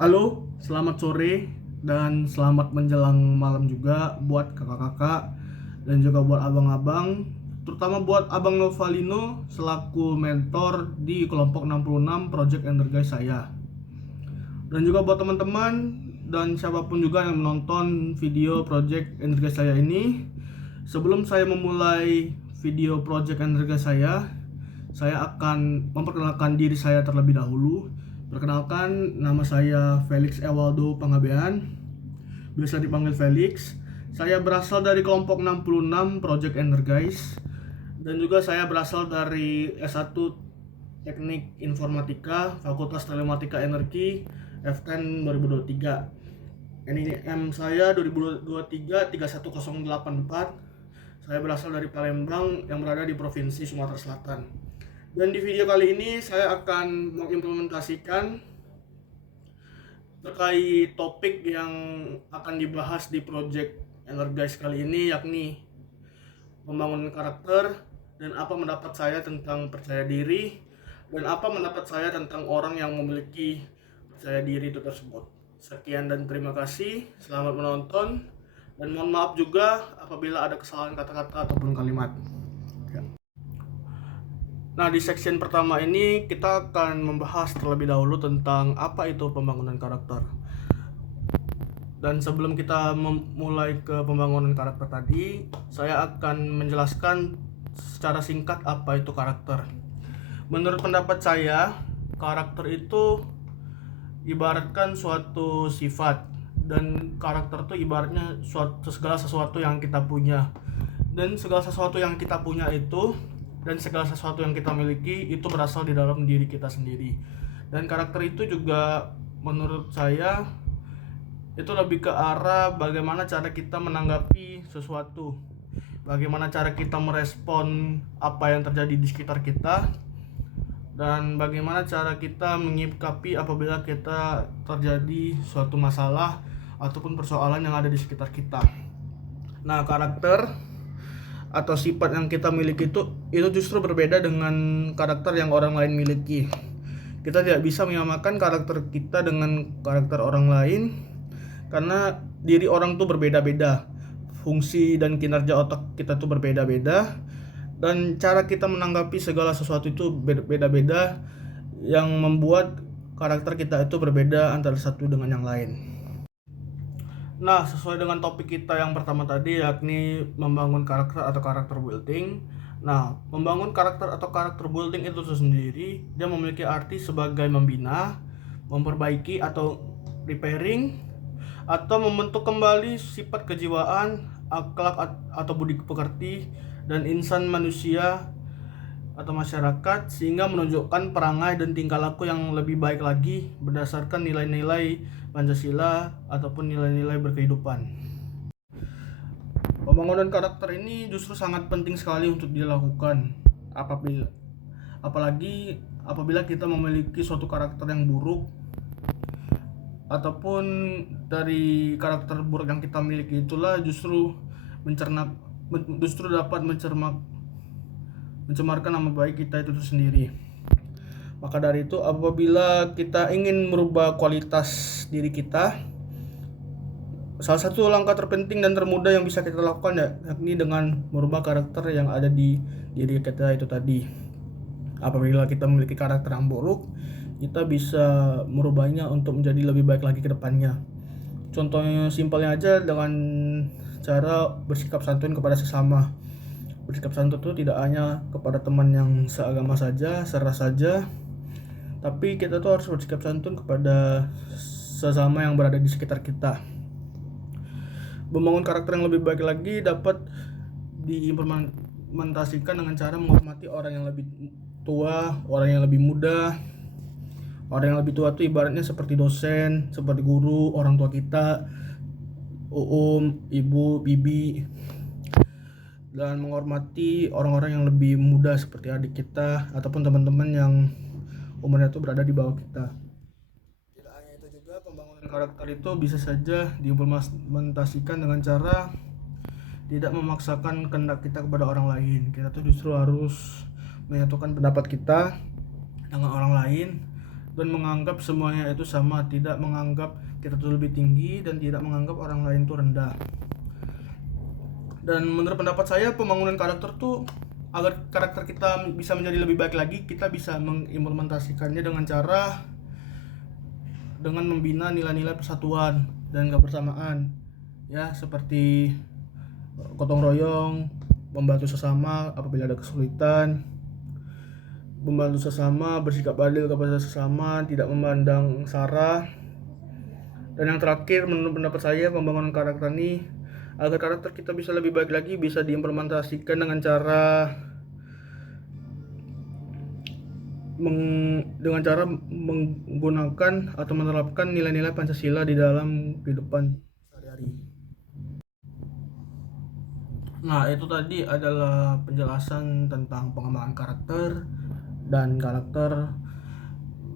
Halo, selamat sore dan selamat menjelang malam juga buat kakak-kakak dan juga buat abang-abang, terutama buat Abang Novalino selaku mentor di kelompok 66 Project Energize saya. Dan juga buat teman-teman dan siapapun juga yang menonton video Project Energize saya ini. Sebelum saya memulai video Project Energize saya akan memperkenalkan diri saya terlebih dahulu. Perkenalkan, nama saya Felix Ewaldo Pangabean, biasa dipanggil Felix. Saya berasal dari kelompok 66 Project Energize dan juga saya berasal dari S1 Teknik Informatika Fakultas Telematika Energi FTEN 2023. NIM saya 2023 31084. Saya berasal dari Palembang yang berada di Provinsi Sumatera Selatan. Dan di video kali ini saya akan mengimplementasikan terkait topik yang akan dibahas di project Energize kali ini, yakni pembangunan karakter dan apa pendapat saya tentang percaya diri dan apa pendapat saya tentang orang yang memiliki percaya diri itu tersebut. Sekian dan terima kasih, selamat menonton dan mohon maaf juga apabila ada kesalahan kata-kata ataupun kalimat. Nah, di section pertama ini kita akan membahas terlebih dahulu tentang apa itu pembangunan karakter. Dan sebelum kita memulai ke pembangunan karakter tadi, saya akan menjelaskan secara singkat apa itu karakter. Menurut pendapat saya, karakter itu ibaratkan suatu sifat, dan karakter itu ibaratnya segala sesuatu yang kita punya. Dan segala sesuatu yang kita punya itu dan segala sesuatu yang kita miliki itu berasal di dalam diri kita sendiri. Dan karakter itu juga menurut saya itu lebih ke arah bagaimana cara kita menanggapi sesuatu, bagaimana cara kita merespon apa yang terjadi di sekitar kita, dan bagaimana cara kita menyikapi apabila kita terjadi suatu masalah ataupun persoalan yang ada di sekitar kita. Nah, karakter atau sifat yang kita miliki itu justru berbeda dengan karakter yang orang lain miliki. Kita tidak bisa menyamakan karakter kita dengan karakter orang lain karena diri orang tuh berbeda-beda. Fungsi dan kinerja otak kita tuh berbeda-beda dan cara kita menanggapi segala sesuatu itu beda-beda yang membuat karakter kita itu berbeda antara satu dengan yang lain. Nah, sesuai dengan topik kita yang pertama tadi, yakni membangun karakter atau karakter building. Nah, membangun karakter atau karakter building itu sendiri, dia memiliki arti sebagai membina, memperbaiki atau repairing, atau membentuk kembali sifat kejiwaan, akhlak atau budi pekerti, dan insan manusia atau masyarakat sehingga menunjukkan perangai dan tingkah laku yang lebih baik lagi berdasarkan nilai-nilai Pancasila ataupun nilai-nilai berkehidupan. Pembangunan karakter ini justru sangat penting sekali untuk dilakukan apalagi apabila kita memiliki suatu karakter yang buruk ataupun dari karakter buruk yang kita miliki itulah justru dapat mencemarkan nama baik kita itu sendiri. Maka dari itu, apabila kita ingin merubah kualitas diri kita, salah satu langkah terpenting dan termudah yang bisa kita lakukan yakni dengan merubah karakter yang ada di diri kita itu tadi. Apabila kita memiliki karakter yang buruk, kita bisa merubahnya untuk menjadi lebih baik lagi ke depannya. Contohnya simpelnya aja dengan cara bersikap santun kepada sesama. Bersikap santun itu tidak hanya kepada teman yang seagama saja, seras saja, tapi kita tuh harus bersikap santun kepada sesama yang berada di sekitar kita. Membangun karakter yang lebih baik lagi dapat diimplementasikan dengan cara menghormati orang yang lebih tua, orang yang lebih muda. Orang yang lebih tua itu ibaratnya seperti dosen, seperti guru, orang tua kita, ibu, bibi, dan menghormati orang-orang yang lebih muda seperti adik kita ataupun teman-teman yang umurnya itu berada di bawah kita. Tidak hanya itu juga, pembangunan karakter itu bisa saja diimplementasikan dengan cara tidak memaksakan kehendak kita kepada orang lain. Kita tuh justru harus menyatukan pendapat kita dengan orang lain dan menganggap semuanya itu sama, tidak menganggap kita tuh lebih tinggi dan tidak menganggap orang lain tuh rendah. Dan menurut pendapat saya, pembangunan karakter tuh, agar karakter kita bisa menjadi lebih baik lagi, kita bisa mengimplementasikannya dengan membina nilai-nilai persatuan dan kebersamaan, ya, seperti gotong royong, membantu sesama apabila ada kesulitan, membantu sesama, bersikap adil kepada sesama, tidak memandang sara. Dan yang terakhir, menurut pendapat saya, pembangunan karakter ini, agar karakter kita bisa lebih baik lagi, bisa diimplementasikan dengan cara menggunakan atau menerapkan nilai-nilai Pancasila di dalam kehidupan sehari-hari. Nah, itu tadi adalah penjelasan tentang pengembangan karakter dan karakter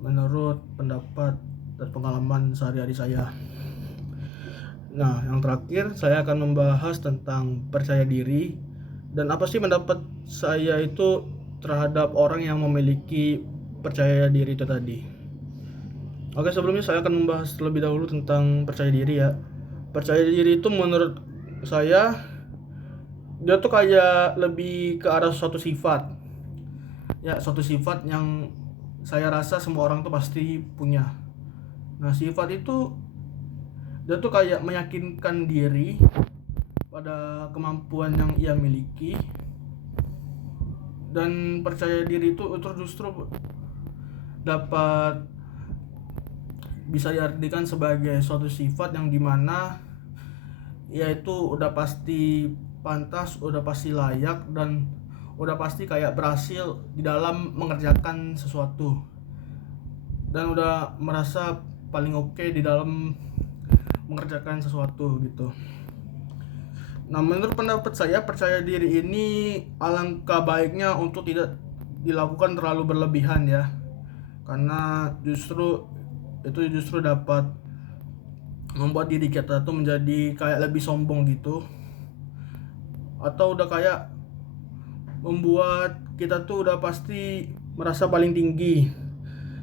menurut pendapat dan pengalaman sehari-hari saya. Nah, yang terakhir saya akan membahas tentang percaya diri dan apa sih pendapat saya itu terhadap orang yang memiliki percaya diri itu tadi. Oke, sebelumnya saya akan membahas terlebih dahulu tentang percaya diri ya. Percaya diri itu menurut saya, dia tuh kayak lebih ke arah suatu sifat. Ya, suatu sifat yang saya rasa semua orang tuh pasti punya. Nah, sifat itu dia tuh kayak meyakinkan diri pada kemampuan yang ia miliki, dan percaya diri itu justru dapat bisa diartikan sebagai suatu sifat yang dimana yaitu udah pasti pantas, udah pasti layak, dan udah pasti kayak berhasil di dalam mengerjakan sesuatu, dan udah merasa paling oke di dalam mengerjakan sesuatu gitu. Nah, menurut pendapat saya, percaya diri ini alangkah baiknya untuk tidak dilakukan terlalu berlebihan ya, karena justru dapat membuat diri kita tuh menjadi kayak lebih sombong gitu, atau udah kayak membuat kita tuh udah pasti merasa paling tinggi,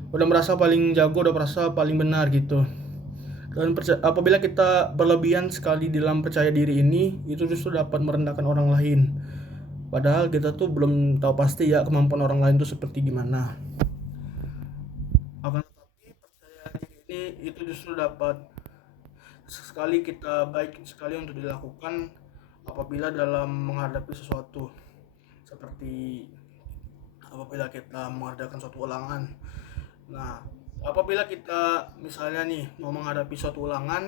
udah merasa paling jago, udah merasa paling benar gitu. Dan apabila kita berlebihan sekali dalam percaya diri ini, itu justru dapat merendahkan orang lain. Padahal kita tuh belum tahu pasti ya kemampuan orang lain tuh seperti gimana. Akan tetapi percaya diri ini itu justru dapat sekali kita baik sekali untuk dilakukan apabila dalam menghadapi sesuatu, seperti apabila kita mengerjakan suatu ulangan. Nah, apabila kita misalnya nih mau menghadapi suatu ulangan,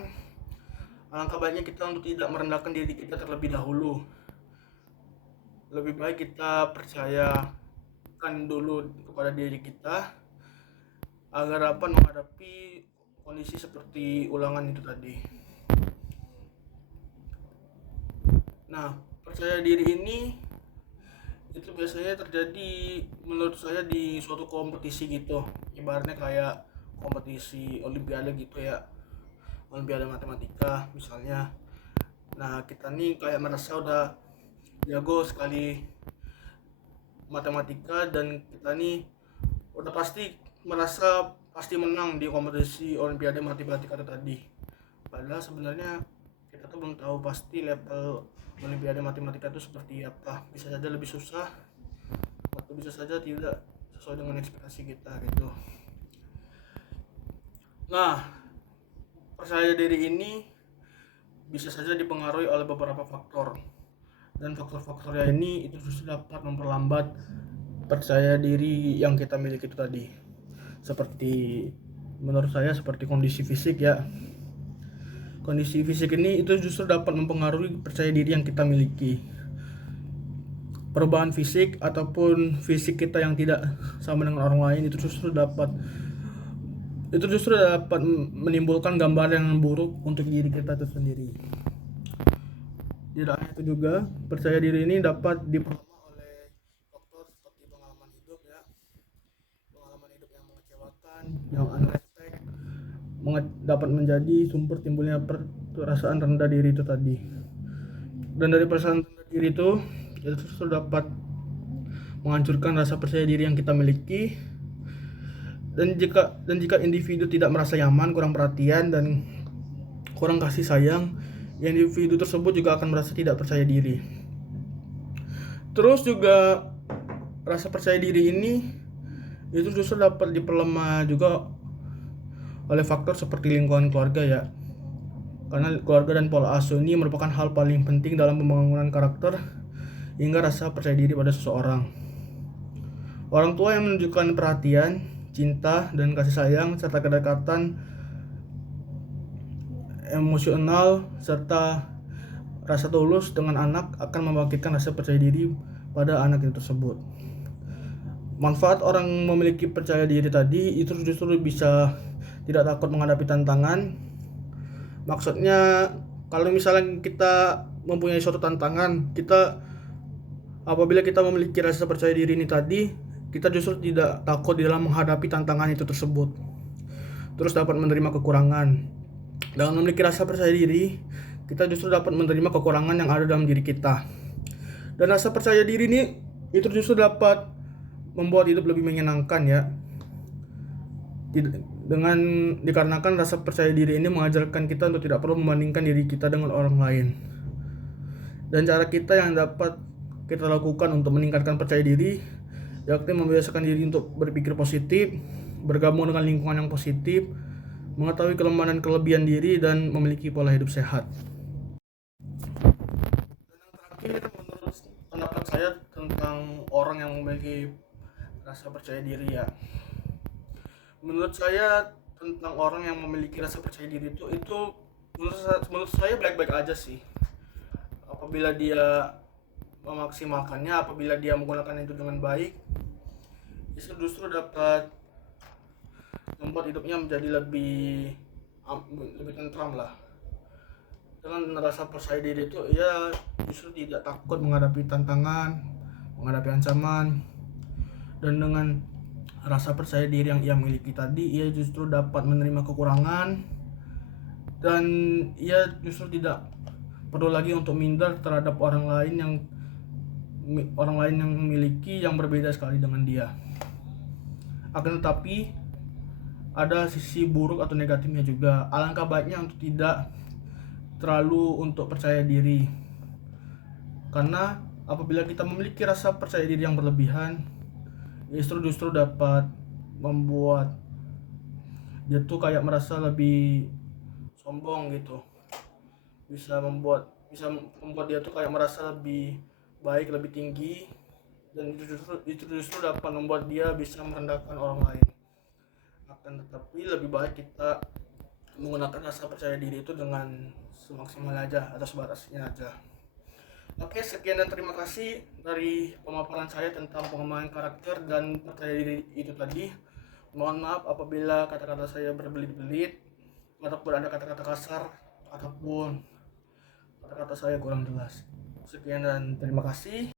alangkah baiknya kita untuk tidak merendahkan diri kita terlebih dahulu. Lebih baik kita percayakan dulu kepada diri kita agar dapat menghadapi kondisi seperti ulangan itu tadi. Nah, percaya diri ini itu biasanya terjadi menurut saya di suatu kompetisi gitu, ibaratnya kayak kompetisi olimpiade gitu ya, olimpiade matematika misalnya. Nah, kita nih kayak merasa udah jago sekali matematika, dan kita nih udah pasti merasa pasti menang di kompetisi olimpiade matematika itu tadi. Padahal sebenarnya kita tuh belum tahu pasti level olimpiade matematika itu seperti apa. Bisa saja lebih susah atau bisa saja tidak sesuai dengan ekspektasi kita gitu. Nah, percaya diri ini bisa saja dipengaruhi oleh beberapa faktor, dan faktor-faktornya ini itu justru dapat memperlambat percaya diri yang kita miliki itu tadi. Seperti menurut saya seperti kondisi fisik ya. Kondisi fisik ini itu justru dapat mempengaruhi percaya diri yang kita miliki. Perubahan fisik ataupun fisik kita yang tidak sama dengan orang lain itu justru dapat menimbulkan gambaran yang buruk untuk diri kita itu sendiri. Tidak hanya itu juga, percaya diri ini dapat dipengaruhi oleh faktor seperti pengalaman hidup ya. Pengalaman hidup yang mengecewakan, yang unrespect, dapat menjadi sumber timbulnya perasaan rendah diri itu tadi. Dan dari perasaan rendah diri itu dapat menghancurkan rasa percaya diri yang kita miliki, Dan jika individu tidak merasa nyaman, kurang perhatian, dan kurang kasih sayang, individu tersebut juga akan merasa tidak percaya diri. Terus juga rasa percaya diri ini itu justru dapat diperlemah juga oleh faktor seperti lingkungan keluarga ya. Karena keluarga dan pola asuh ini merupakan hal paling penting dalam pembangunan karakter hingga rasa percaya diri pada seseorang. Orang tua yang menunjukkan perhatian, cinta, dan kasih sayang serta kedekatan emosional serta rasa tulus dengan anak akan membangkitkan rasa percaya diri pada anak itu tersebut. Manfaat orang memiliki percaya diri tadi itu justru bisa tidak takut menghadapi tantangan. Maksudnya kalau misalnya kita mempunyai suatu tantangan, apabila kita memiliki rasa percaya diri ini tadi, kita justru tidak takut di dalam menghadapi tantangan itu tersebut. Terus dapat menerima kekurangan. Dengan memiliki rasa percaya diri, kita justru dapat menerima kekurangan yang ada dalam diri kita. Dan rasa percaya diri ini itu justru dapat membuat hidup lebih menyenangkan ya. Dikarenakan rasa percaya diri ini mengajarkan kita untuk tidak perlu membandingkan diri kita dengan orang lain. Dan cara kita yang dapat kita lakukan untuk meningkatkan percaya diri, yakni membiasakan diri untuk berpikir positif, bergabung dengan lingkungan yang positif, mengetahui kelemahan dan kelebihan diri, dan memiliki pola hidup sehat. Dan yang terakhir, menurut pendapat saya tentang orang yang memiliki rasa percaya diri ya, menurut saya tentang orang yang memiliki rasa percaya diri itu menurut saya baik-baik aja sih, apabila dia memaksimalkannya, apabila dia menggunakan itu dengan baik, itu justru dapat membuat hidupnya menjadi lebih tentram lah. Dengan rasa percaya diri itu ia justru tidak takut menghadapi tantangan, menghadapi ancaman. Dan dengan rasa percaya diri yang ia miliki tadi, ia justru dapat menerima kekurangan, dan ia justru tidak perlu lagi untuk minder terhadap orang lain yang memiliki yang berbeda sekali dengan dia. Akan tetapi ada sisi buruk atau negatifnya juga. Alangkah baiknya untuk tidak terlalu untuk percaya diri, karena apabila kita memiliki rasa percaya diri yang berlebihan, justru dapat membuat dia tuh kayak merasa lebih sombong gitu, bisa membuat dia tuh kayak merasa lebih baik, lebih tinggi, dan itu justru dapat membuat dia bisa merendahkan orang lain. Akan tetapi lebih baik kita menggunakan rasa percaya diri itu dengan semaksimal aja atau sebatasnya aja. Oke, sekian dan terima kasih dari pemaparan saya tentang pengembangan karakter dan percaya diri itu tadi. Mohon maaf apabila kata-kata saya berbelit-belit ataupun ada kata-kata kasar ataupun kata-kata saya kurang jelas. Sekian dan terima kasih.